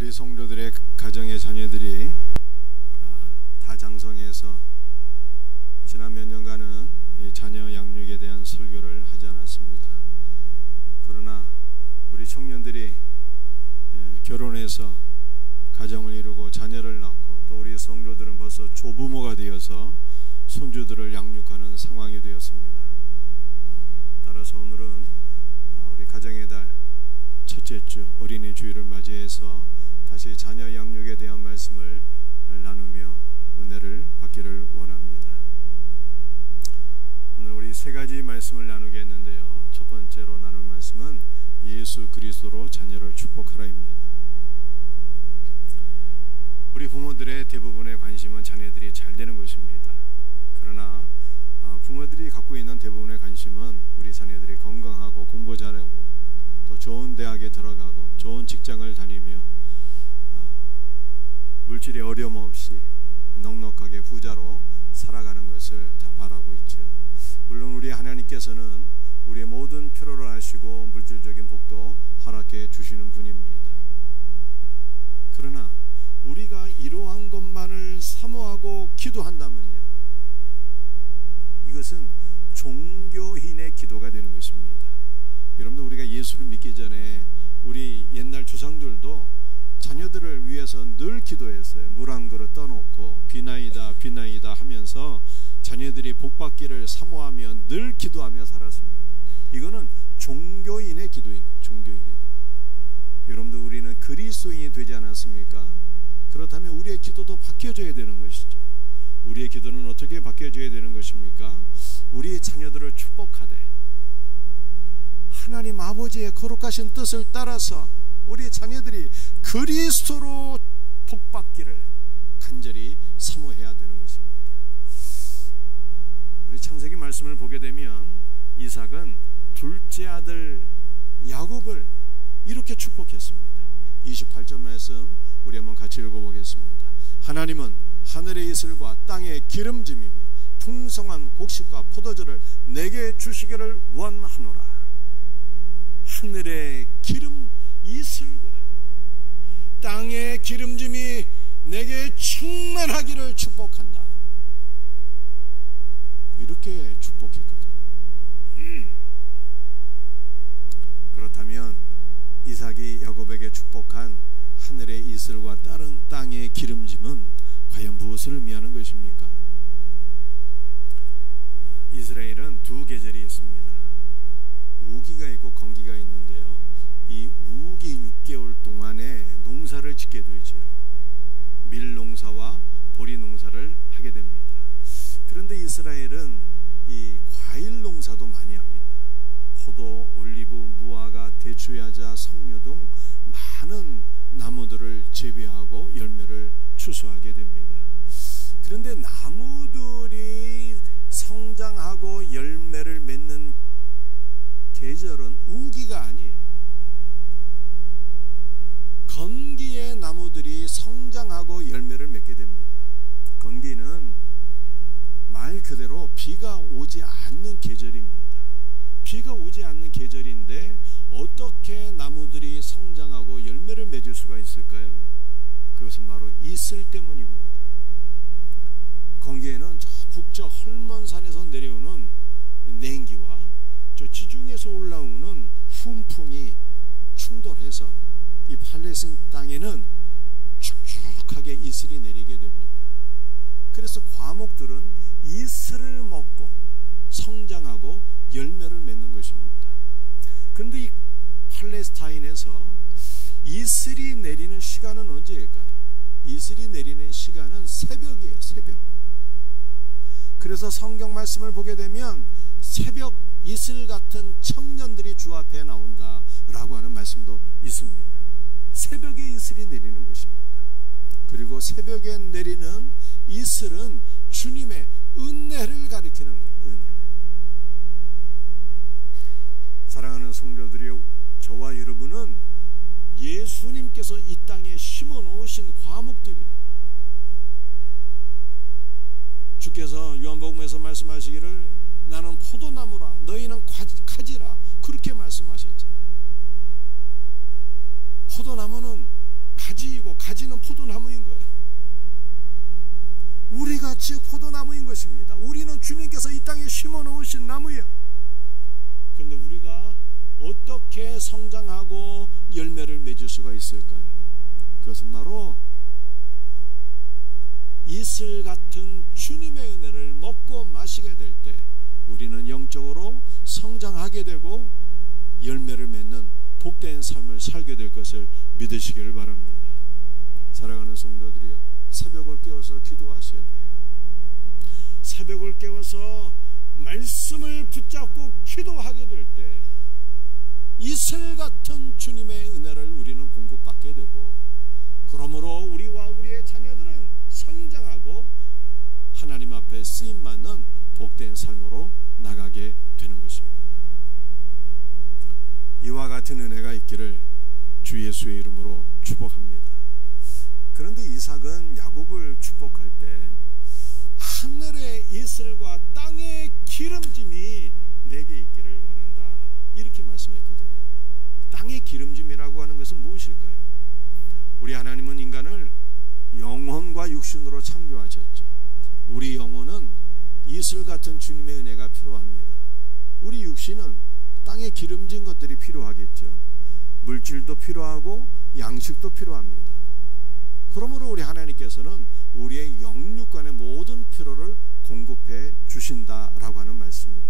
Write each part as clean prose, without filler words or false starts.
우리 성도들의 가정의 자녀들이 다 장성해서 지난 몇 년간은 이 자녀 양육에 대한 설교를 하지 않았습니다. 그러나 우리 청년들이 결혼해서 가정을 이루고 자녀를 낳고 또 우리 성도들은 벌써 조부모가 되어서 손주들을 양육하는 상황이 되었습니다. 따라서 오늘은 우리 가정의 달 첫째 주 어린이 주일을 맞이해서 다시 자녀 양육에 대한 말씀을 나누며 은혜를 받기를 원합니다. 오늘 우리 세 가지 말씀을 나누겠는데요. 첫 번째로 나눌 말씀은 예수 그리스도로 자녀를 축복하라입니다. 우리 부모들의 대부분의 관심은 자녀들이 잘 되는 것입니다. 그러나 부모들이 갖고 있는 대부분의 관심은 우리 자녀들이 건강하고 공부 잘하고 또 좋은 대학에 들어가고 좋은 직장을 다니며 물질의 어려움 없이 넉넉하게 부자로 살아가는 것을 다 바라고 있죠. 물론 우리 하나님께서는 우리의 모든 필요를 아시고 물질적인 복도 허락해 주시는 분입니다. 그러나 우리가 이러한 것만을 사모하고 기도한다면요, 이것은 종교인의 기도가 되는 것입니다. 여러분들, 우리가 예수를 믿기 전에 우리 옛날 조상들도 자녀들을 위해서 늘 기도했어요. 물 한 그릇 떠놓고 비나이다 비나이다 하면서 자녀들이 복받기를 사모하며 늘 기도하며 살았습니다. 이거는 종교인의 기도입니다. 종교인의 기도. 여러분들, 우리는 그리스도인이 되지 않았습니까? 그렇다면 우리의 기도도 바뀌어져야 되는 것이죠. 우리의 기도는 어떻게 바뀌어져야 되는 것입니까? 우리의 자녀들을 축복하되 하나님 아버지의 거룩하신 뜻을 따라서 우리 자녀들이 그리스도로 복받기를 간절히 사모해야 되는 것입니다. 우리 창세기 말씀을 보게 되면 이삭은 둘째 아들 야곱을 이렇게 축복했습니다. 28절 말씀 우리 한번 같이 읽어보겠습니다. 하나님은 하늘의 이슬과 땅의 기름짐이며 풍성한 곡식과 포도주를 내게 주시기를 원하노라. 하늘의 기름 이슬과 땅의 기름짐이 내게 충만하기를 축복한다. 이렇게 축복했거든요. 그렇다면 이삭이 야곱에게 축복한 하늘의 이슬과 다른 땅의 기름짐은 과연 무엇을 의미하는 것입니까? 이스라엘은 두 계절이 있습니다. 우기가 있고 건기가 있는데요, 이 우기 6개월 동안에 농사를 짓게 되죠. 밀농사와 보리 농사를 하게 됩니다. 그런데 이스라엘은 이 과일 농사도 많이 합니다. 포도, 올리브, 무화과, 대추야자, 석류 등 많은 나무들을 재배하고 열매를 추수하게 됩니다. 그런데 나무들이 성장하고 열매를 맺는 계절은 우기가 아니에요. 건기에 나무들이 성장하고 열매를 맺게 됩니다. 건기는 말 그대로 비가 오지 않는 계절입니다. 비가 오지 않는 계절인데 어떻게 나무들이 성장하고 열매를 맺을 수가 있을까요? 그것은 바로 이슬 때문입니다. 건기에는 저 북쪽 헐몬산에서 내려오는 냉기와 저 지중해에서 올라오는 훈풍이 충돌해서 이 팔레스타인 땅에는 축축하게 이슬이 내리게 됩니다. 그래서 과목들은 이슬을 먹고 성장하고 열매를 맺는 것입니다. 그런데 이 팔레스타인에서 이슬이 내리는 시간은 언제일까요? 이슬이 내리는 시간은 새벽이에요. 새벽. 그래서 성경 말씀을 보게 되면 새벽 이슬 같은 청년들이 주 앞에 나온다라고 하는 말씀도 있습니다. 새벽에 이슬이 내리는 것입니다. 그리고 새벽에 내리는 이슬은 주님의 은혜를 가리키는 거예요. 은혜. 사랑하는 성도들이, 저와 여러분은 예수님께서 이 땅에 심어 놓으신 과목들이, 주께서 요한복음에서 말씀하시기를 나는 포도나무라 너희는 가지라 그렇게 말씀하셨잖아요. 포도나무는 가지이고 가지는 포도나무인 거예요. 우리가 즉 포도나무인 것입니다. 우리는 주님께서 이 땅에 심어 놓으신 나무예요. 그런데 우리가 어떻게 성장하고 열매를 맺을 수가 있을까요? 그것은 바로 이슬 같은 주님의 은혜를 먹고 마시게 될 때 우리는 영적으로 성장하게 되고 열매를 맺는 복된 삶을 살게 될 것을 믿으시기를 바랍니다. 사랑하는 성도들이여, 새벽을 깨워서 기도하셔야 돼요. 새벽을 깨워서 말씀을 붙잡고 기도하게 될 때 이슬 같은 주님의 은혜를 우리는 공급받게 되고, 그러므로 우리와 우리의 자녀들은 성장하고 하나님 앞에 쓰임받는 복된 삶으로 나가게 되는 것입니다. 이와 같은 은혜가 있기를 주 예수의 이름으로 축복합니다. 그런데 이삭은 야곱을 축복할 때 하늘의 이슬과 땅의 기름짐이 내게 있기를 원한다, 이렇게 말씀했거든요. 땅의 기름짐이라고 하는 것은 무엇일까요? 우리 하나님은 인간을 영혼과 육신으로 창조하셨죠. 우리 영혼은 이슬 같은 주님의 은혜가 필요합니다. 우리 육신은 땅에 기름진 것들이 필요하겠죠. 물질도 필요하고 양식도 필요합니다. 그러므로 우리 하나님께서는 우리의 영육간의 모든 필요를 공급해 주신다라고 하는 말씀입니다.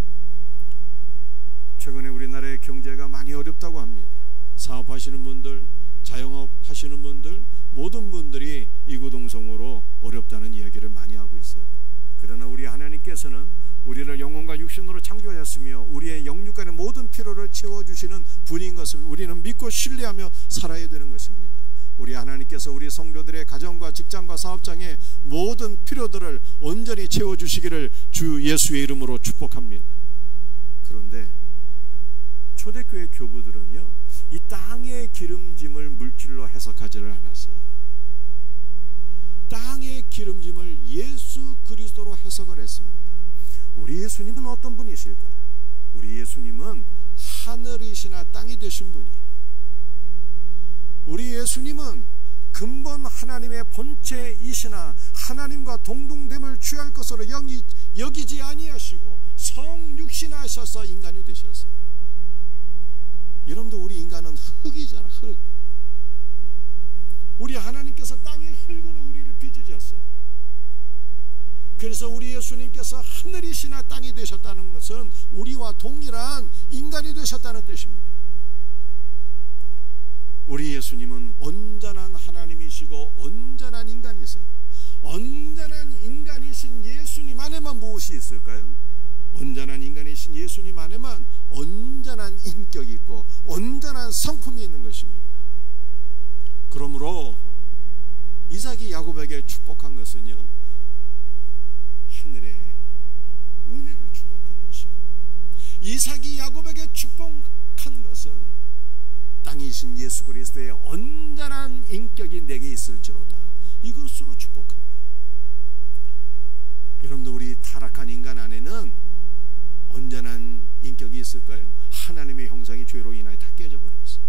최근에 우리나라의 경제가 많이 어렵다고 합니다. 사업하시는 분들, 자영업 하시는 분들, 모든 분들이 이구동성으로 어렵다는 이야기를 많이 하고 있어요. 그러나 우리 하나님께서는 우리를 영혼과 육신으로 창조하셨으며 우리의 영육간의 모든 필요를 채워주시는 분인 것을 우리는 믿고 신뢰하며 살아야 되는 것입니다. 우리 하나님께서 우리 성도들의 가정과 직장과 사업장의 모든 필요들을 온전히 채워주시기를 주 예수의 이름으로 축복합니다. 그런데 초대교회 교부들은요, 이 땅의 기름짐을 물질로 해석하지를 않았어요. 땅의 기름짐을 예수 그리스도로 해석을 했습니다. 우리 예수님은 어떤 분이실까요? 우리 예수님은 하늘이시나 땅이 되신 분이에요. 우리 예수님은 근본 하나님의 본체이시나 하나님과 동등됨을 취할 것으로 여기지 아니하시고 성육신하셔서 인간이 되셨어요. 여러분들, 우리 인간은 흙이잖아, 흙. 우리 하나님께서 땅의 흙으로 우리를 빚으셨어요. 그래서 우리 예수님께서 하늘이시나 땅이 되셨다는 것은 우리와 동일한 인간이 되셨다는 뜻입니다. 우리 예수님은 온전한 하나님이시고 온전한 인간이세요. 온전한 인간이신 예수님 안에만 무엇이 있을까요? 온전한 인간이신 예수님 안에만 온전한 인격이 있고 온전한 성품이 있는 것입니다. 그러므로 이삭이 야곱에게 축복한 것은요, 하늘의 은혜를 축복한 것입니다. 이삭이 야곱에게 축복한 것은 땅이신 예수 그리스도의 온전한 인격이 내게 있을지로다, 이것으로 축복합니다. 여러분들, 우리 타락한 인간 안에는 온전한 인격이 있을까요? 하나님의 형상이 죄로 인하여 다 깨져버렸어요.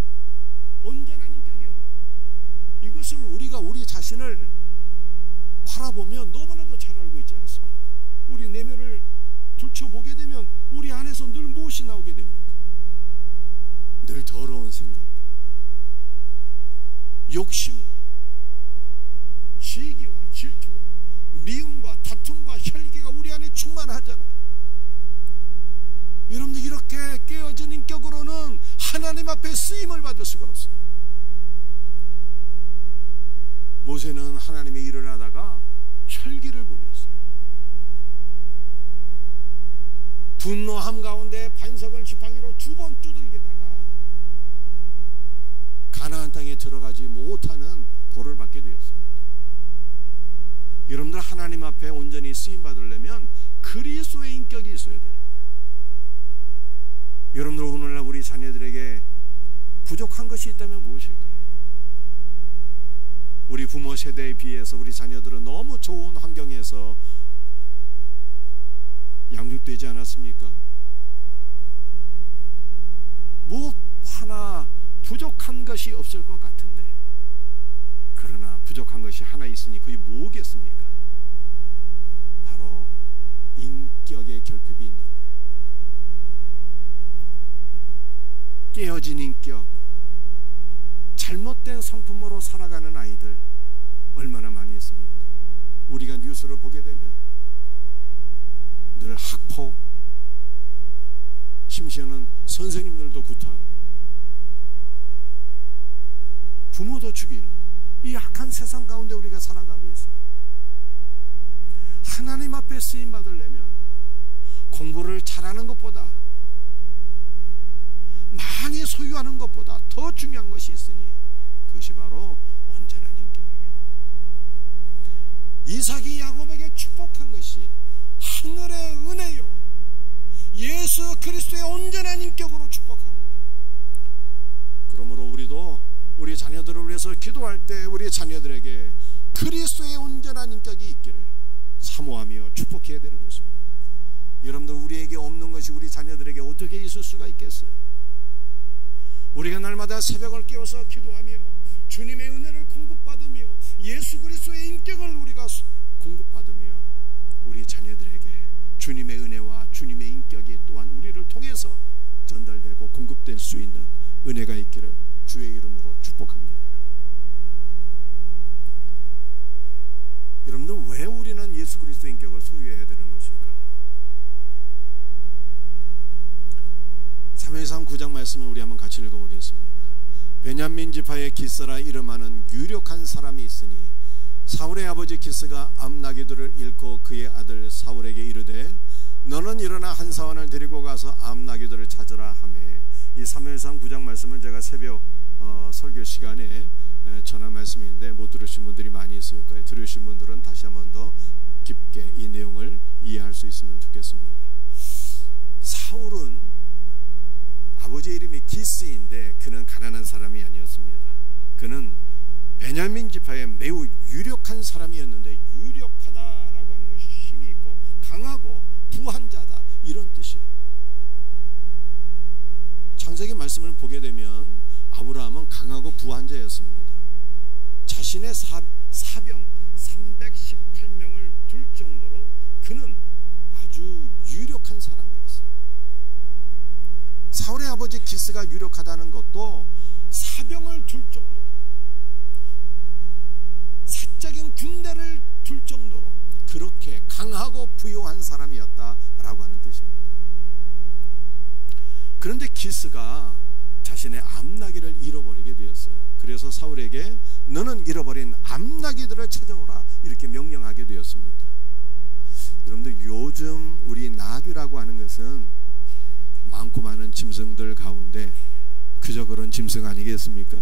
온전한 인격이 없는, 이것을 우리가 우리 자신을 바라보면 너무나도 잘 알고 있지 않습니까? 우리 내면을 들춰보게 되면 우리 안에서 늘 무엇이 나오게 됩니까? 늘 더러운 생각과 욕심과 시기와 질투와 미움과 다툼과 혈기가 우리 안에 충만하잖아요. 여러분들, 이렇게 깨어진 인격으로는 하나님 앞에 쓰임을 받을 수가 없어요. 모세는 하나님의 일을 하다가 혈기를 부렸어요. 분노함 가운데 반석을 지팡이로 2번 두들기다가 가나안 땅에 들어가지 못하는 벌을 받게 되었습니다. 여러분들, 하나님 앞에 온전히 쓰임 받으려면 그리스도의 인격이 있어야 돼요. 여러분들, 오늘날 우리 자녀들에게 부족한 것이 있다면 무엇일까요? 우리 부모 세대에 비해서 우리 자녀들은 너무 좋은 환경에서 양육되지 않았습니까? 무엇 하나 부족한 것이 없을 것 같은데 부족한 것이 하나 있으니 그게 뭐겠습니까? 바로 인격의 결핍이 있는 거예요. 깨어진 인격, 잘못된 성품으로 살아가는 아이들 얼마나 많이 있습니까? 우리가 뉴스를 보게 되면 늘 학폭, 심지어는 선생님들도 구타하고 부모도 죽이는 이 악한 세상 가운데 우리가 살아가고 있어요. 하나님 앞에 쓰임 받으려면 공부를 잘하는 것보다, 많이 소유하는 것보다 더 중요한 것이 있으니 그것이 바로 온전한 인격이에요. 이삭이 야곱에게 축복한 것이 하늘의 은혜요, 예수 그리스도의 온전한 인격으로 축복한 거예요. 그러므로 우리도 우리 자녀들을 위해서 기도할 때 우리 자녀들에게 그리스도의 온전한 인격이 있기를 사모하며 축복해야 되는 것입니다. 여러분들, 우리에게 없는 것이 우리 자녀들에게 어떻게 있을 수가 있겠어요? 우리가 날마다 새벽을 깨워서 기도하며 주님의 은혜를 공급받으며 예수 그리스도의 인격을 우리가 공급받으며 우리 자녀들에게 주님의 은혜와 주님의 인격이 또한 우리를 통해서 전달되고 공급될 수 있는 은혜가 있기를 주의 이름으로 축복합니다. 여러분들, 왜 우리는 예수 그리스도의 인격을 소유해야 되는 것일까요? 사무엘상 9장 말씀을 우리 한번 같이 읽어보겠습니다. 베냐민 지파의 기스라 이름하는 유력한 사람이 있으니 사울의 아버지 기스가 암나기들을 잃고 그의 아들 사울에게 이르되 너는 일어나 한 사원을 데리고 가서 암나기들을 찾으라 하매, 이 사무엘상 9장 말씀은 제가 새벽 설교 시간에 전한 말씀인데 못 들으신 분들이 많이 있을 거예요. 들으신 분들은 다시 한번 더 깊게 이 내용을 이해할 수 있으면 좋겠습니다. 사울은 아버지 이름이 기스인데 그는 가난한 사람이 아니었습니다. 그는 베냐민 지파의 매우 유력한 사람이었는데, 유력하다라고 하는 것이 힘이 있고 강하고 부한 자다, 이런 뜻이에요. 창세기 말씀을 보게 되면 아브라함은 강하고 부한 자였습니다. 자신의 사병 318명을 둘 정도로 그는 아주 유력한 사람이었어요. 사울의 아버지 기스가 유력하다는 것도 사병을 둘 정도로, 사적인 군대를 둘 정도로 그렇게 강하고 부유한 사람이었다라고 하는 뜻입니다. 그런데 기스가 자신의 암나기를 잃어버리게 되었어요. 그래서 사울에게 너는 잃어버린 암나기들을 찾아오라, 이렇게 명령하게 되었습니다. 여러분들, 요즘 우리 나귀라고 하는 것은 많고 많은 짐승들 가운데 그저 그런 짐승 아니겠습니까?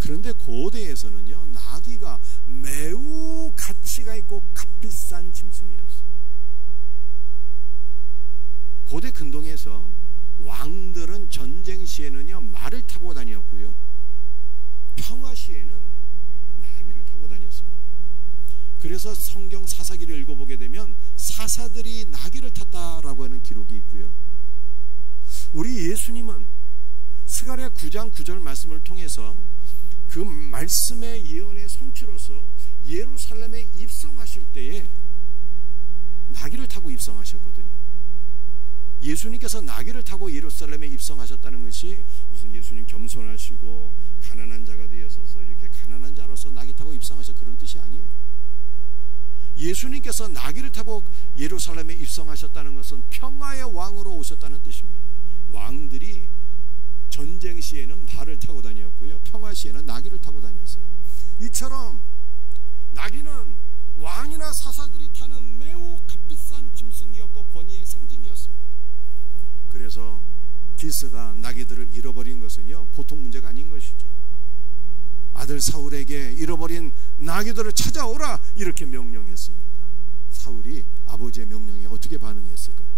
그런데 고대에서는요, 나귀가 매우 가치가 있고 값비싼 짐승이었어요. 고대 근동에서 왕들은 전쟁 시에는요 말을 타고 다녔고요, 평화 시에는 나귀를 타고 다녔습니다. 그래서 성경 사사기를 읽어보게 되면 사사들이 나귀를 탔다라고 하는 기록이 있고요, 우리 예수님은 스가랴 9장 9절 말씀을 통해서 그 말씀의 예언의 성취로서 예루살렘에 입성하실 때에 나귀를 타고 입성하셨거든요. 예수님께서 나귀를 타고 예루살렘에 입성하셨다는 것이 무슨 예수님 겸손하시고 가난한 자가 되어서서 이렇게 가난한 자로서 나귀 타고 입성하셨, 그런 뜻이 아니에요. 예수님께서 나귀를 타고 예루살렘에 입성하셨다는 것은 평화의 왕으로 오셨다는 뜻입니다. 왕들이 전쟁 시에는 말을 타고 다녔고요, 평화 시에는 나귀를 타고 다녔어요. 이처럼 나귀는 왕이나 사사들이 타는 매우 값비싼 짐승이었고 권위의 상징이었습니다. 그래서 기스가 나귀들을 잃어버린 것은요 보통 문제가 아닌 것이죠. 아들 사울에게 잃어버린 나귀들을 찾아오라, 이렇게 명령했습니다. 사울이 아버지의 명령에 어떻게 반응했을까요?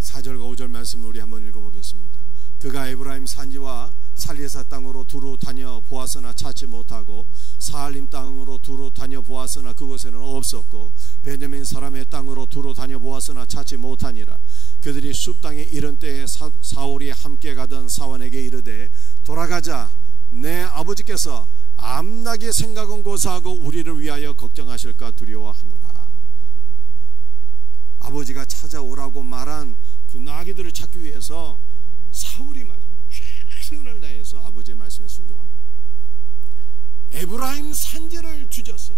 4절과 5절 말씀을 우리 한번 읽어보겠습니다. 그가 에브라임 산지와 살리사 땅으로 두루 다녀 보았으나 찾지 못하고 사알림 땅으로 두루 다녀 보았으나 그곳에는 없었고 베냐민 사람의 땅으로 두루 다녀 보았으나 찾지 못하니라. 그들이 숲 땅에 이른 때에 사울이 함께 가던 사원에게 이르되 돌아가자, 내 아버지께서 암나기 생각은 고사하고 우리를 위하여 걱정하실까 두려워하노라. 아버지가 찾아오라고 말한 그 나귀들을 찾기 위해서 사울이 최선을 다해서 아버지의 말씀에 순종합니다. 에브라임 산지를 뒤졌어요.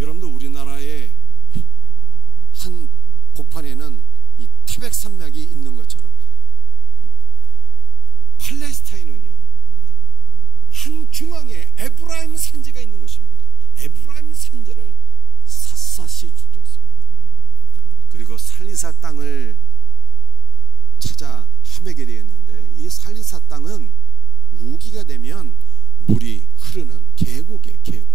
여러분들, 우리나라의 한 복판에는 이 타백 산맥이 있는 것처럼 팔레스타인은요, 한 중앙에 에브라임 산지가 있는 것입니다. 에브라임 산지를 샅샅이 뒤졌습니다. 그리고 살리사 땅을 찾아 헤매게 되었는데, 이 살리사 땅은 우기가 되면 물이 흐르는 계곡이에요. 계곡.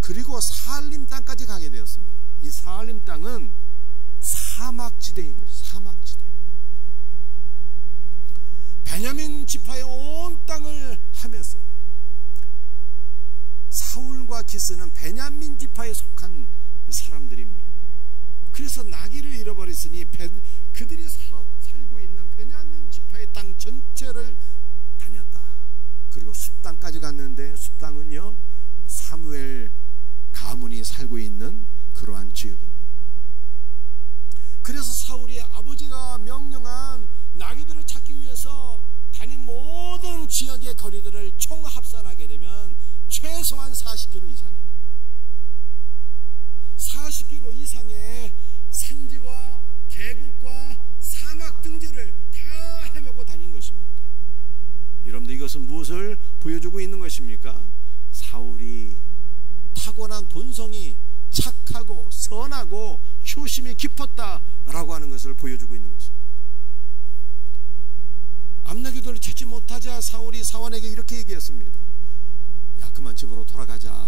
그리고 사할림 땅까지 가게 되었습니다. 이 사할림 땅은 사막지대인 거죠. 사막지대. 베냐민 지파의 온 땅을 헤맸어요. 사울과 기스는 베냐민 지파에 속한 사람들입니다. 그래서 나귀를 잃어버렸으니 그들이 살고 있는 베냐민 지파의 땅 전체를 다녔다. 그리고 숲땅까지 갔는데, 숲땅은요, 사무엘 가문이 살고 있는 그러한 지역입니다. 그래서 사울이 아버지가 명령한 나귀들을 찾기 위해서 다닌 모든 지역의 거리들을 총합산하게 되면 최소한 40km 이상입니다. 40km 이상의 산지와 계곡과 사막 등지를 다 헤매고 다닌 것입니다. 여러분들, 이것은 무엇을 보여주고 있는 것입니까? 사울이 타고난 본성이 착하고 선하고 효심이 깊었다라고 하는 것을 보여주고 있는 것입니다. 암나귀들을 찾지 못하자 사울이 사원에게 이렇게 얘기했습니다. 야, 그만 집으로 돌아가자.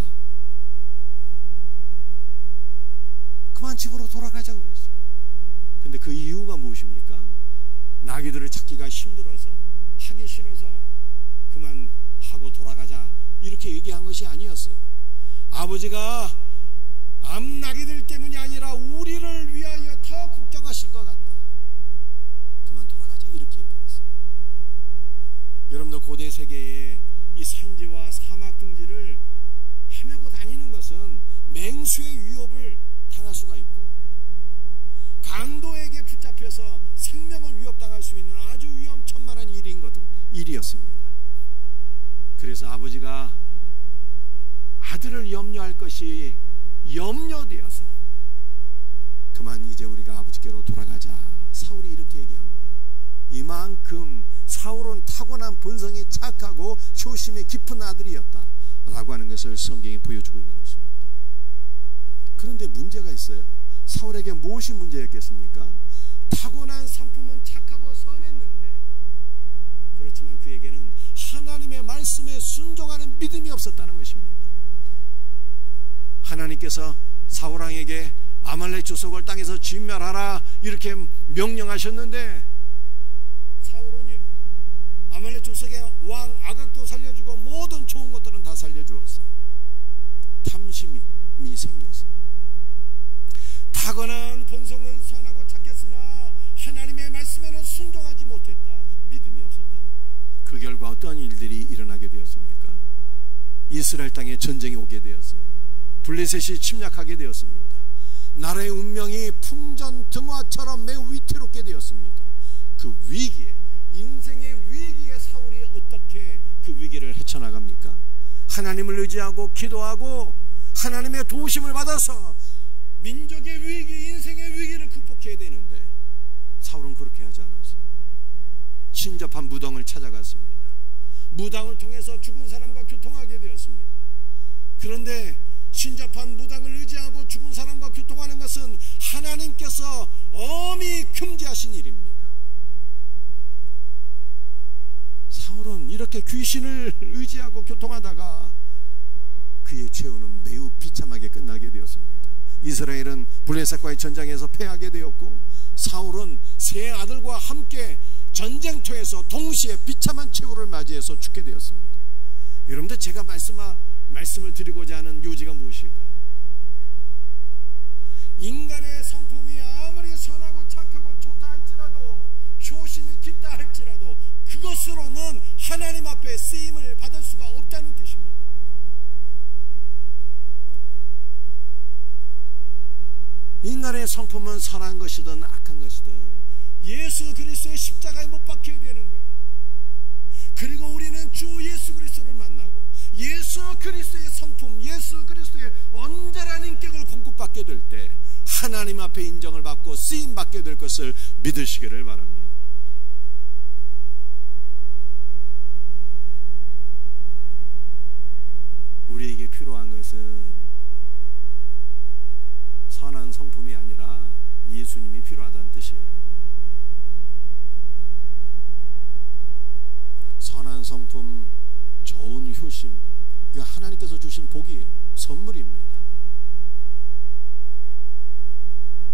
그만 집으로 돌아가자 그랬어요. 근데 그 이유가 무엇입니까? 나귀들을 찾기가 힘들어서, 하기 싫어서 그만 하고 돌아가자, 이렇게 얘기한 것이 아니었어요. 아버지가 암나귀들 때문이 아니라 우리를 위하여 더 걱정하실 것 같다. 그만 돌아가자, 이렇게 얘기했어요. 여러분들, 고대 세계에 이 산지와 사막 등지를 헤매고 다니는 것은 맹수의 위협을 당할 수가 있고, 강도에게 붙잡혀서 생명을 위협당할 수 있는 아주 위험천만한 일이었습니다. 그래서 아버지가 아들을 염려할 것이 염려되어서 그만 이제 우리가 아버지께로 돌아가자, 사울이 이렇게 얘기한 거예요. 이만큼 사울은 타고난 본성이 착하고 효심이 깊은 아들이었다 라고 하는 것을 성경이 보여주고 있는 것입니다. 그런데 문제가 있어요. 사울에게 무엇이 문제였겠습니까? 타고난 성품은 착하고 선했는데, 그렇지만 그에게는 하나님의 말씀에 순종하는 믿음이 없었다는 것입니다. 하나님께서 사울왕에게 아말렉 족속을 땅에서 진멸하라 이렇게 명령하셨는데, 사울은요, 아말렉 족속의 왕 아각도 살려주고 모든 좋은 것들은 다 살려주었어요. 탐심이 생겼어요. 타고난 본성은 선하고 착했으나 하나님의 말씀에는 순종하지 못했다. 믿음이 없었다. 그 결과 어떠한 일들이 일어나게 되었습니까? 이스라엘 땅에 전쟁이 오게 되었어요. 블레셋이 침략하게 되었습니다. 나라의 운명이 풍전등화처럼 매우 위태롭게 되었습니다. 그 위기에, 인생의 위기에 사울이 어떻게 그 위기를 헤쳐나갑니까? 하나님을 의지하고 기도하고 하나님의 도우심을 받아서 민족의 위기, 인생의 위기를 극복해야 되는데, 사울은 그렇게 하지 않았어요. 친접한 무당을 찾아갔습니다. 무당을 통해서 죽은 사람과 교통하게 되었습니다. 그런데 친접한 무당을 의지하고 죽은 사람과 교통하는 것은 하나님께서 엄히 금지하신 일입니다. 사울은 이렇게 귀신을 의지하고 교통하다가 그의 최후는 매우 비참하게 끝나게 되었습니다. 이스라엘은 블레셋과의 전쟁에서 패하게 되었고, 사울은 세 아들과 함께 전쟁터에서 동시에 비참한 최후를 맞이해서 죽게 되었습니다. 여러분들, 제가 말씀을 드리고자 하는 요지가 무엇일까요? 인간의 성품이 아무리 선하고 착하고 좋다 할지라도, 효심이 깊다 할지라도 그것으로는 하나님 앞에 쓰임을 받을 수가 없다는 뜻입니다. 인간의 성품은 선한 것이든 악한 것이든 예수 그리스도의 십자가에 못 박혀야 되는 거예요. 그리고 우리는 주 예수 그리스도를 만나고 예수 그리스도의 성품, 예수 그리스도의 온전한 인격을 공급받게 될 때 하나님 앞에 인정을 받고 쓰임 받게 될 것을 믿으시기를 바랍니다. 우리에게 필요한 것은 선한 성품이 아니라 예수님이 필요하다는 뜻이에요. 선한 성품, 좋은 효심, 이거 하나님께서 주신 복이에요. 선물입니다.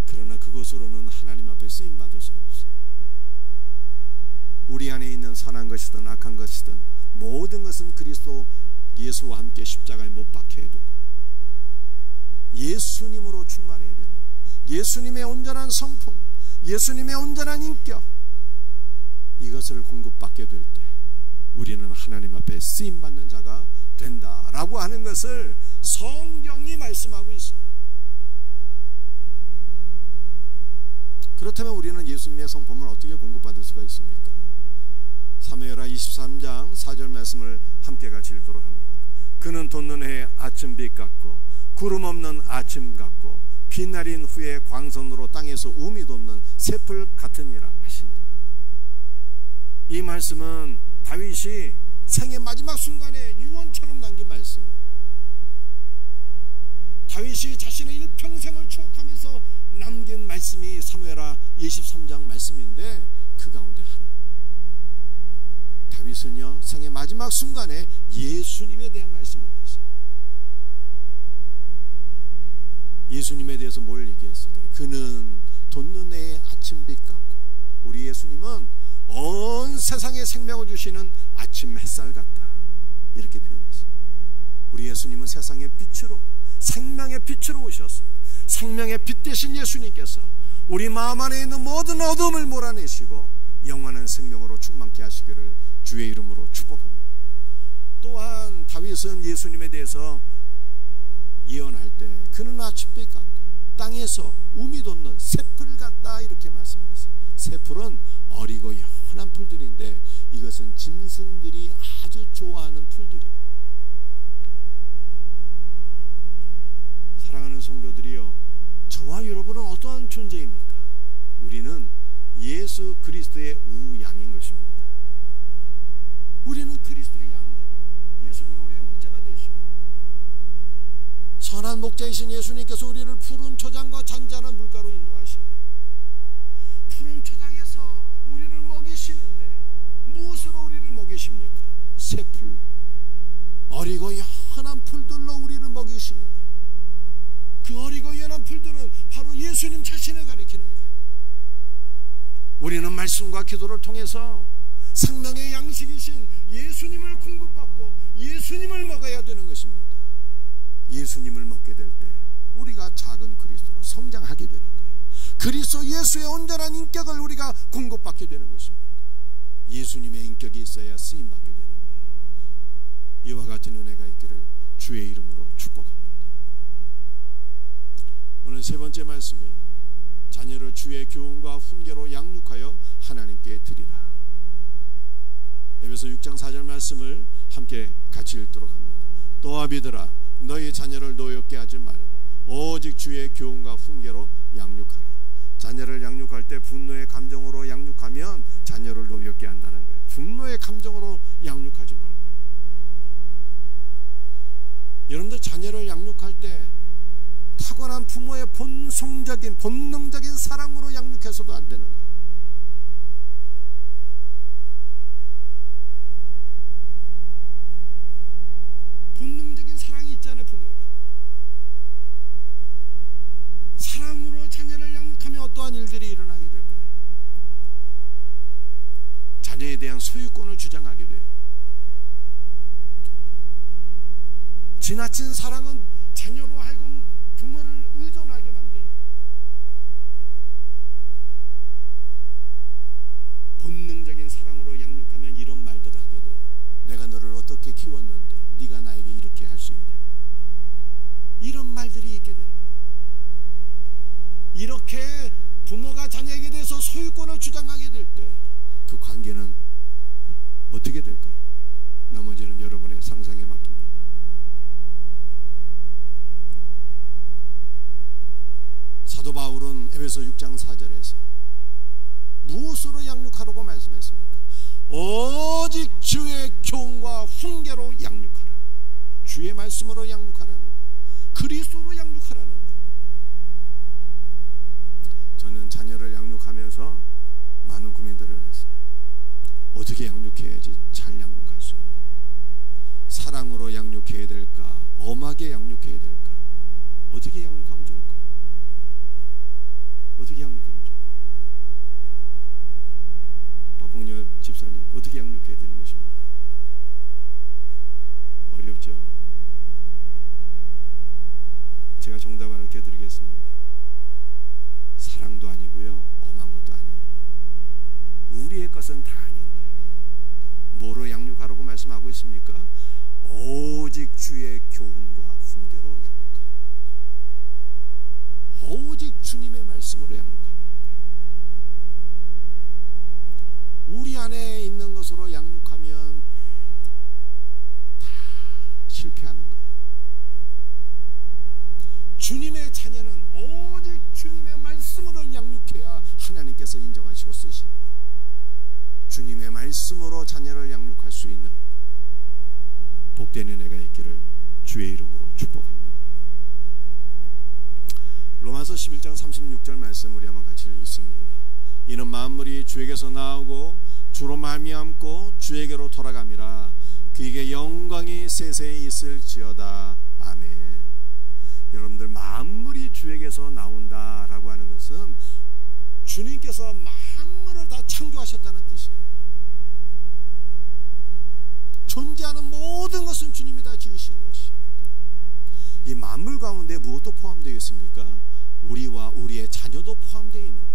그러나 그것으로는 하나님 앞에 쓰임받을 수가 없어요. 우리 안에 있는 선한 것이든 악한 것이든 모든 것은 그리스도 예수와 함께 십자가에 못 박혀야 되고 예수님으로 충만해야 되는, 예수님의 온전한 성품, 예수님의 온전한 인격, 이것을 공급받게 될 때 우리는 하나님 앞에 쓰임받는 자가 된다라고 하는 것을 성경이 말씀하고 있습니다. 그렇다면 우리는 예수님의 성품을 어떻게 공급받을 수가 있습니까? 사무엘하 23장 4절 말씀을 함께 같이 읽도록 합니다. 그는 돋는 해의 아침빛 같고 구름 없는 아침 같고 빛날인 후에 광선으로 땅에서 우미 돋는 새풀 같으니라 하시니라. 이 말씀은 다윗이 생의 마지막 순간에 유언처럼 남긴 말씀이에요. 다윗이 자신의 일평생을 추억하면서 남긴 말씀이 사무엘하 23장 말씀인데 그 가운데 하나, 다윗은요 생의 마지막 순간에 예수님에 대한 말씀을 했어요. 예수님에 대해서 뭘 얘기했을까요? 그는 돋는 해의 아침빛 같고, 우리 예수님은 온 세상에 생명을 주시는 아침 햇살 같다, 이렇게 표현했어요. 우리 예수님은 세상의 빛으로, 생명의 빛으로 오셨습니다. 생명의 빛 되신 예수님께서 우리 마음 안에 있는 모든 어둠을 몰아내시고 영원한 생명으로 충만케 하시기를 주의 이름으로 축복합니다. 또한 다윗은 예수님에 대해서 예언할 때 그는 아침빛 같고 땅에서 우미 돋는 새풀 같다, 이렇게 말씀했어요. 새풀은 어리고 연한 풀들인데 이것은 짐승들이 아주 좋아하는 풀들이에요. 사랑하는 성도들이여, 저와 여러분은 어떠한 존재입니까? 우리는 예수 그리스도의 우양인 것입니다. 우리는 그리스도의 양들, 예수님이 우리의 목자가 되시고 선한 목자이신 예수님께서 우리를 푸른 초장과 잔잔한 물가로 인도하시고 푸른 초장에서 우리를 먹이시는데 무엇으로 우리를 먹이십니까? 새풀, 어리고 연한 풀들로 우리를 먹이시는 거예요. 그 어리고 연한 풀들은 바로 예수님 자신을 가리키는 거예요. 우리는 말씀과 기도를 통해서 생명의 양식이신 예수님을 공급받고 예수님을 먹어야 되는 것입니다. 예수님을 먹게 될 때 우리가 작은 그리스도로 성장하게 되는 거예요. 그리스도 예수의 온전한 인격을 우리가 공급받게 되는 것입니다. 예수님의 인격이 있어야 쓰임받게 되는 거예요. 이와 같은 은혜가 있기를 주의 이름으로 축복합니다. 오늘 세 번째 말씀이 자녀를 주의 교훈과 훈계로 양육하여 하나님께 드리라. 에베소 6장 4절 말씀을 함께 같이 읽도록 합니다. 또 아비들아, 너희 자녀를 노엽게 하지 말고 오직 주의 교훈과 훈계로 양육하라. 자녀를 양육할 때 분노의 감정으로 양육하면 자녀를 노엽게 한다는 거예요. 분노의 감정으로 양육하지 말고. 여러분들 자녀를 양육할 때 타고난 부모의 본능적인 사랑으로 양육해서도 안 되는 거예요. 본능적인 사랑이 있잖아요. 부모가 사랑으로 자녀를 양육하면 어떠한 일들이 일어나게 될까요? 자녀에 대한 소유권을 주장하게 돼요. 지나친 사랑은 자녀로 하여금 부모를 의존하게 만들고, 본능적인 사랑으로 양육하면 이런 말들을 하게 돼요. 키웠는데 네가 나에게 이렇게 할 수 있냐. 이런 말들이 있게 되는 거예요. 이렇게 부모가 자녀에게 대해서 소유권을 주장하게 될 때 그 관계는 어떻게 될까요? 나머지는 여러분의 상상에 맡깁니다. 사도 바울은 에베소 6장 4절에서 무엇으로 양육하라고 말씀했습니까? 오직 주의 교훈과 훈계로 양육하라. 주의 말씀으로 양육하라는 거예요. 그리스도로 양육하라는 거예요. 저는 자녀를 양육하면서 많은 고민들을 했어요. 어떻게 양육해야지 잘 양육할 수 있나? 사랑으로 양육해야 될까? 엄하게 양육해야 될까? 어떻게 양육하면 좋을까요? 어떻게 양육하면 좋을까요? 박봉녀 집사님, 어떻게 양육해야 되는 것입니까? 어렵죠? 제가 정답을 알려드리겠습니다. 사랑도 아니고요, 엄한 것도 아니에요. 우리의 것은 다 아닌 거예요. 뭐로 양육하라고 말씀하고 있습니까? 오직 주의 교훈과 훈계로 양육하라. 오직 주님의 말씀으로 양육하라. 우리 안에 있는 것으로 양육하면 다 실패하는 거예요. 주님의 자녀는 오직 주님의 말씀으로 양육해야 하나님께서 인정하시고 쓰십니다. 주님의 말씀으로 자녀를 양육할 수 있는 복된 은혜가 있기를 주의 이름으로 축복합니다. 로마서 11장 36절 말씀 우리 한번 같이 읽습니다. 이는 만물이 주에게서 나오고 주로 말미암고 주에게로 돌아감이라. 그에게 영광이 세세히 있을지어다. 아멘. 여러분들, 만물이 주에게서 나온다라고 하는 것은 주님께서 만물을 다 창조하셨다는 뜻이에요. 존재하는 모든 것은 주님이 다 지으신 것이에요. 이 만물 가운데 무엇도 포함되어 있습니까? 우리와 우리의 자녀도 포함되어 있는 거예요.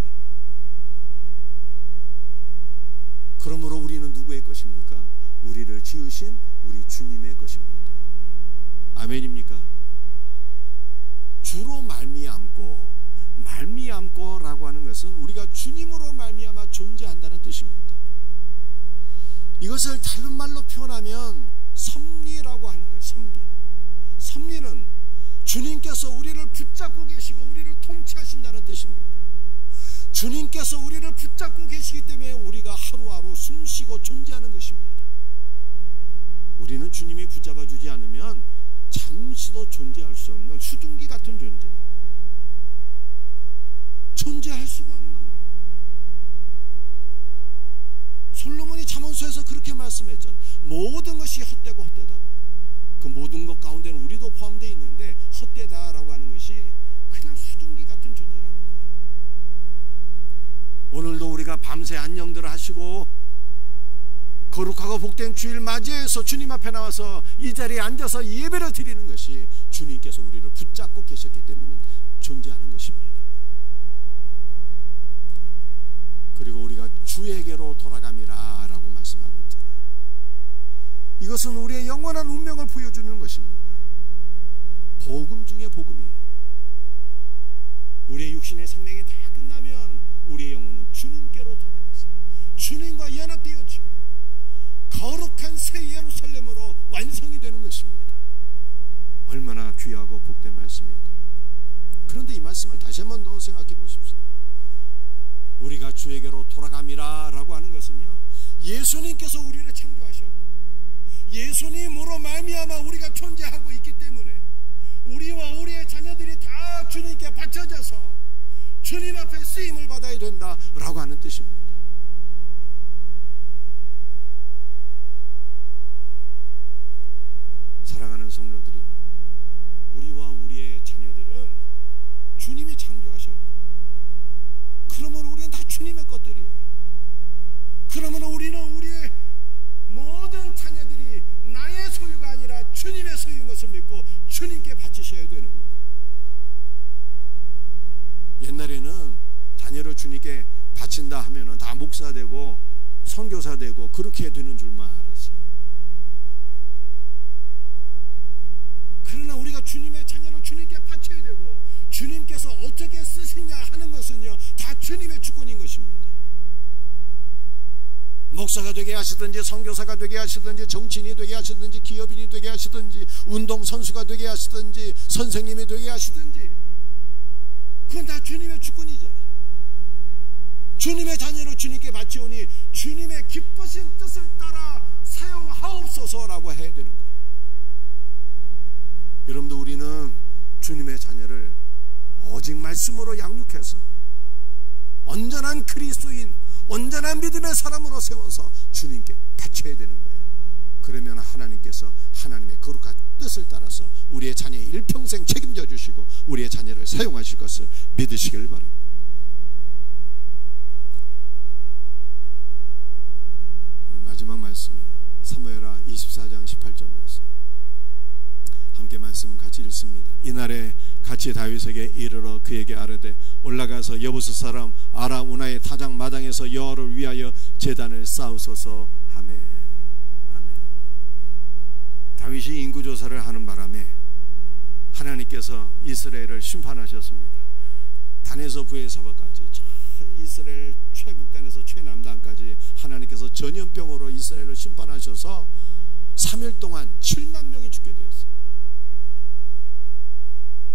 그러므로 우리는 누구의 것입니까? 우리를 지으신 우리 주님의 것입니다. 아멘입니까? 주로 말미암고라고 하는 것은 우리가 주님으로 말미암아 존재한다는 뜻입니다. 이것을 다른 말로 표현하면 섭리라고 하는 거예요. 섭리는 주님께서 우리를 붙잡고 계시고 우리를 통치하신다는 뜻입니다. 주님께서 우리를 붙잡고 계시기 때문에 우리가 하루하루 숨쉬고 존재하는 것입니다. 우리는 주님이 붙잡아 주지 않으면 잠시도 존재할 수 없는 수증기 같은 존재, 존재할 수가 없는 거예요. 솔로몬이 잠언서에서 그렇게 말씀했잖아요. 모든 것이 헛되고 헛되다. 그 모든 것 가운데는 우리도 포함되어 있는데 헛되다라고 하는 것이 그냥 수증기 같은 존재라는 거예요. 오늘도 우리가 밤새 안녕들 하시고 거룩하고 복된 주일 맞이해서 주님 앞에 나와서 이 자리에 앉아서 예배를 드리는 것이 주님께서 우리를 붙잡고 계셨기 때문에 존재하는 것입니다. 그리고 우리가 주에게로 돌아감이라 라고 말씀하고 있잖아요. 이것은 우리의 영원한 운명을 보여주는 것입니다. 복음 중에 복음이에요. 우리의 육신의 생명이 다 끝나면 우리의 영혼은 주님께로 돌아가서 주님과 연합되어지고 거룩한 새 예루살렘으로 완성이 되는 것입니다. 얼마나 귀하고 복된 말씀일까요? 그런데 이 말씀을 다시 한번 더 생각해 보십시오. 우리가 주에게로 돌아감이라 라고 하는 것은요, 예수님께서 우리를 창조하셨고 예수님으로 말미암아 우리가 존재하고 있기 때문에 우리와 우리의 자녀들이 다 주님께 바쳐져서 주님 앞에 쓰임을 받아야 된다 라고 하는 뜻입니다. 사랑하는 성도들이, 우리와 우리의 자녀들은 주님이 창조하셨고 그러면 우리는 다 주님의 것들이에요. 그러면 우리는 우리의 모든 자녀들이 나의 소유가 아니라 주님의 소유인 것을 믿고 주님께 바치셔야 되는 거예요. 옛날에는 자녀를 주님께 바친다 하면은 다 목사 되고 선교사 되고 그렇게 되는 줄만 알았어요. 어떻게 쓰시냐 하는 것은요, 다 주님의 주권인 것입니다. 목사가 되게 하시든지, 선교사가 되게 하시든지, 정치인이 되게 하시든지, 기업인이 되게 하시든지, 운동선수가 되게 하시든지, 선생님이 되게 하시든지, 그건 다 주님의 주권이죠. 주님의 자녀로 주님께 바치오니 주님의 기쁘신 뜻을 따라 사용하옵소서라고 해야 되는 거예요. 여러분들, 우리는 주님의 자녀를 오직 말씀으로 양육해서 온전한 그리스도인, 온전한 믿음의 사람으로 세워서 주님께 바쳐야 되는 거예요. 그러면 하나님께서 하나님의 거룩한 뜻을 따라서 우리의 자녀의 일평생 책임져 주시고 우리의 자녀를 사용하실 것을 믿으시길 바랍니다. 마지막 말씀이에요. 사무엘하 24장 18절 말씀. 함께 말씀 같이 읽습니다. 이날에 같이 다윗에게 이르러 그에게 아뢰되 올라가서 여부스 사람 아라우나의 타작 마당에서 여호와를 위하여 제단을 쌓으소서 하매. 아멘. 다윗이 인구조사를 하는 바람에 하나님께서 이스라엘을 심판하셨습니다. 단에서 부에사바까지 이스라엘 최북단에서 최남단까지 하나님께서 전염병으로 이스라엘을 심판하셔서 3일 동안 7만 명이 죽게 되었어요.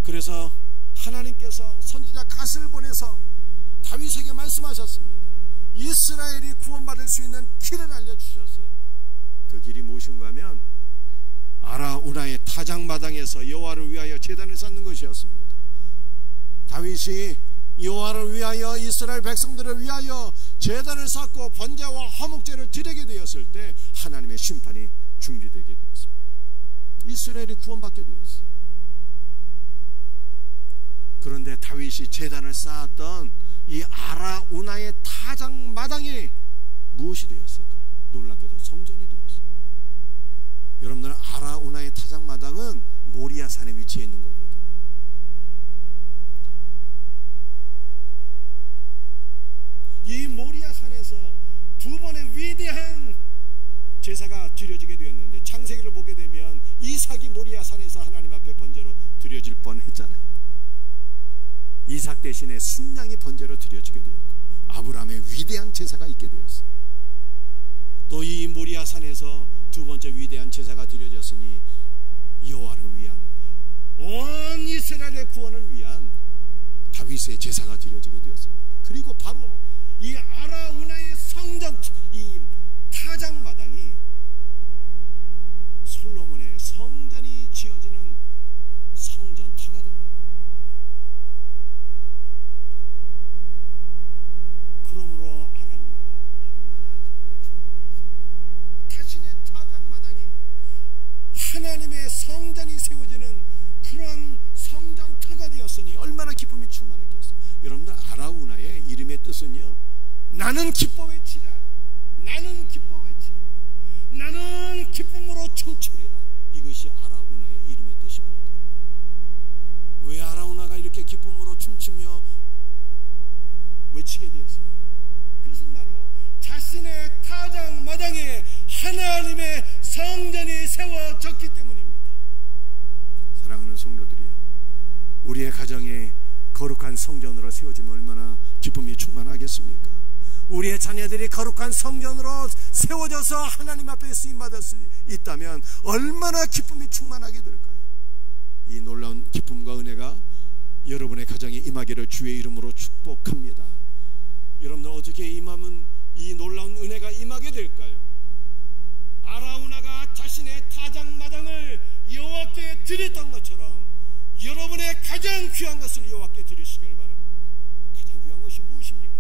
그래서 하나님께서 선지자 갓을 보내서 다윗에게 말씀하셨습니다. 이스라엘이 구원받을 수 있는 길을 알려주셨어요. 그 길이 무엇인가 하면 아라우나의 타작마당에서 여호와를 위하여 제단을 쌓는 것이었습니다. 다윗이 여호와를 위하여, 이스라엘 백성들을 위하여 제단을 쌓고 번제와 화목제를 드리게 되었을 때 하나님의 심판이 중지되게 되었습니다. 이스라엘이 구원받게 되었어요. 그런데 다윗이 제단을 쌓았던 이 아라우나의 타작마당이 무엇이 되었을까요? 놀랍게도 성전이 되었어요. 여러분들, 아라우나의 타작마당은 모리아산에 위치해 있는 거거든요. 이 모리아산에서 두 번의 위대한 제사가 드려지게 되었는데, 창세기를 보게 되면 이삭이 모리아산에서 하나님 앞에 번제로 드려질 뻔했잖아요. 이삭 대신에 순양이 번제로 드려지게 되었고 아브라함의 위대한 제사가 있게 되었어요. 또 이 모리아산에서 두 번째 위대한 제사가 드려졌으니 여호와를 위한, 온 이스라엘의 구원을 위한 다윗의 제사가 드려지게 되었습니다. 그리고 바로 이 아라우나의 성전, 이 타작마당이 솔로몬의 성전이 지어지는 성전터가 됩니다. 그러므로 아라우나가 자신의 타작마당이 하나님의 성전이 세워지는 그런 성전터가 되었으니 얼마나 기쁨이 충만했겠어요. 여러분들, 아라우나의 이름의 뜻은요, 나는 기뻐 외치라, 나는 기뻐 외치라, 나는 기쁨으로 춤추리라. 이것이 아라우나의 이름의 뜻입니다. 왜 아라우나가 이렇게 기쁨으로 춤추며 외치게 되었습니까? 그것은 바로 자신의 타작마당에 하나님의 성전이 세워졌기 때문입니다. 사랑하는 성도들이여, 우리의 가정에 거룩한 성전으로 세워지면 얼마나 기쁨이 충만하겠습니까? 우리의 자녀들이 거룩한 성전으로 세워져서 하나님 앞에 쓰임받을 수 있다면 얼마나 기쁨이 충만하게 될까요? 이 놀라운 기쁨과 은혜가 여러분의 가정에 임하기를 주의 이름으로 축복합니다. 여러분들, 어떻게 임하면 이 놀라운 은혜가 임하게 될까요? 아라우나가 자신의 타작마당을 여호와께 드렸던 것처럼 여러분의 가장 귀한 것을 여호와께 드리시길 바랍니다. 가장 귀한 것이 무엇입니까?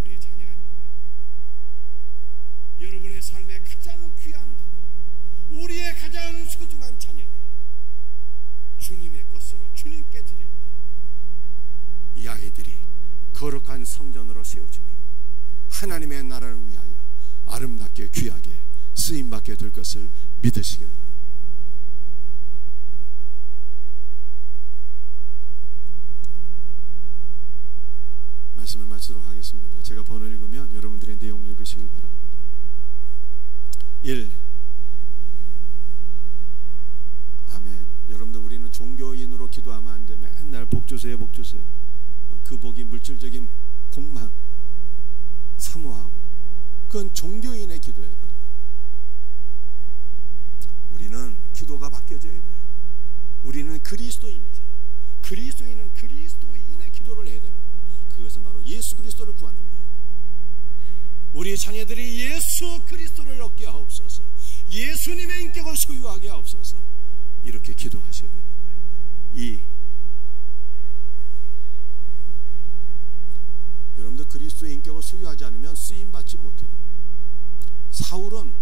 우리의 자녀 아닙니다. 여러분의 삶의 가장 귀한 것, 우리의 가장 소중한 자녀들, 주님의 것으로 주님께 드립니다. 이 아이들이 거룩한 성전으로 세워지며 하나님의 나라를 위하여 아름답게 귀하게 쓰임받게 될 것을 믿으시길 바랍니다. 말씀을 마치도록 하겠습니다. 제가 번호를 읽으면 여러분들의 내용을 읽으시길 바랍니다. 1. 아멘. 여러분들, 우리는 종교인으로 기도하면 안 돼. 맨날 복 주세요, 복 주세요. 그 복이 물질적인 복만 사모하고, 그건 종교인의 기도예요. 우리는 기도가 바뀌어져야 돼. 우리는 그리스도인이잖아. 그리스도인은 그리스도인의 기도를 해야 되는 거예요. 그것은 바로 예수 그리스도를 구하는 거예요. 우리 자녀들이 예수 그리스도를 얻게 하옵소서, 예수님의 인격을 소유하게 하옵소서, 이렇게 기도하셔야 되는 거예요. 여러분들 그리스도의 인격을 소유하지 않으면 쓰임받지 못해요. 사울은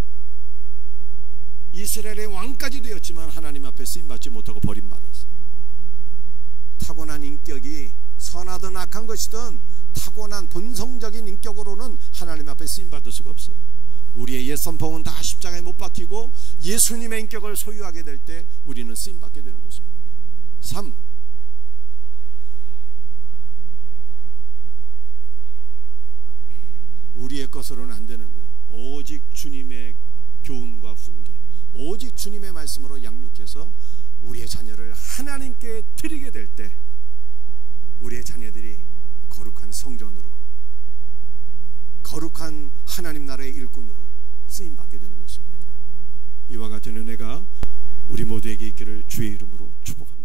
이스라엘의 왕까지 되었지만 하나님 앞에 쓰임받지 못하고 버림받았어요. 타고난 인격이 선하든 악한 것이든 타고난 본성적인 인격으로는 하나님 앞에 쓰임받을 수가 없어요. 우리의 옛 선봉은 다 십자가에 못 박히고 예수님의 인격을 소유하게 될 때 우리는 쓰임받게 되는 것입니다. 3. 우리의 것으로는 안 되는 거예요. 오직 주님의 교훈과 훈계, 오직 주님의 말씀으로 양육해서 우리의 자녀를 하나님께 드리게 될 때 우리의 자녀들이 거룩한 성전으로, 거룩한 하나님 나라의 일꾼으로 쓰임받게 되는 것입니다. 이와 같은 은혜가 우리 모두에게 있기를 주의 이름으로 축복합니다.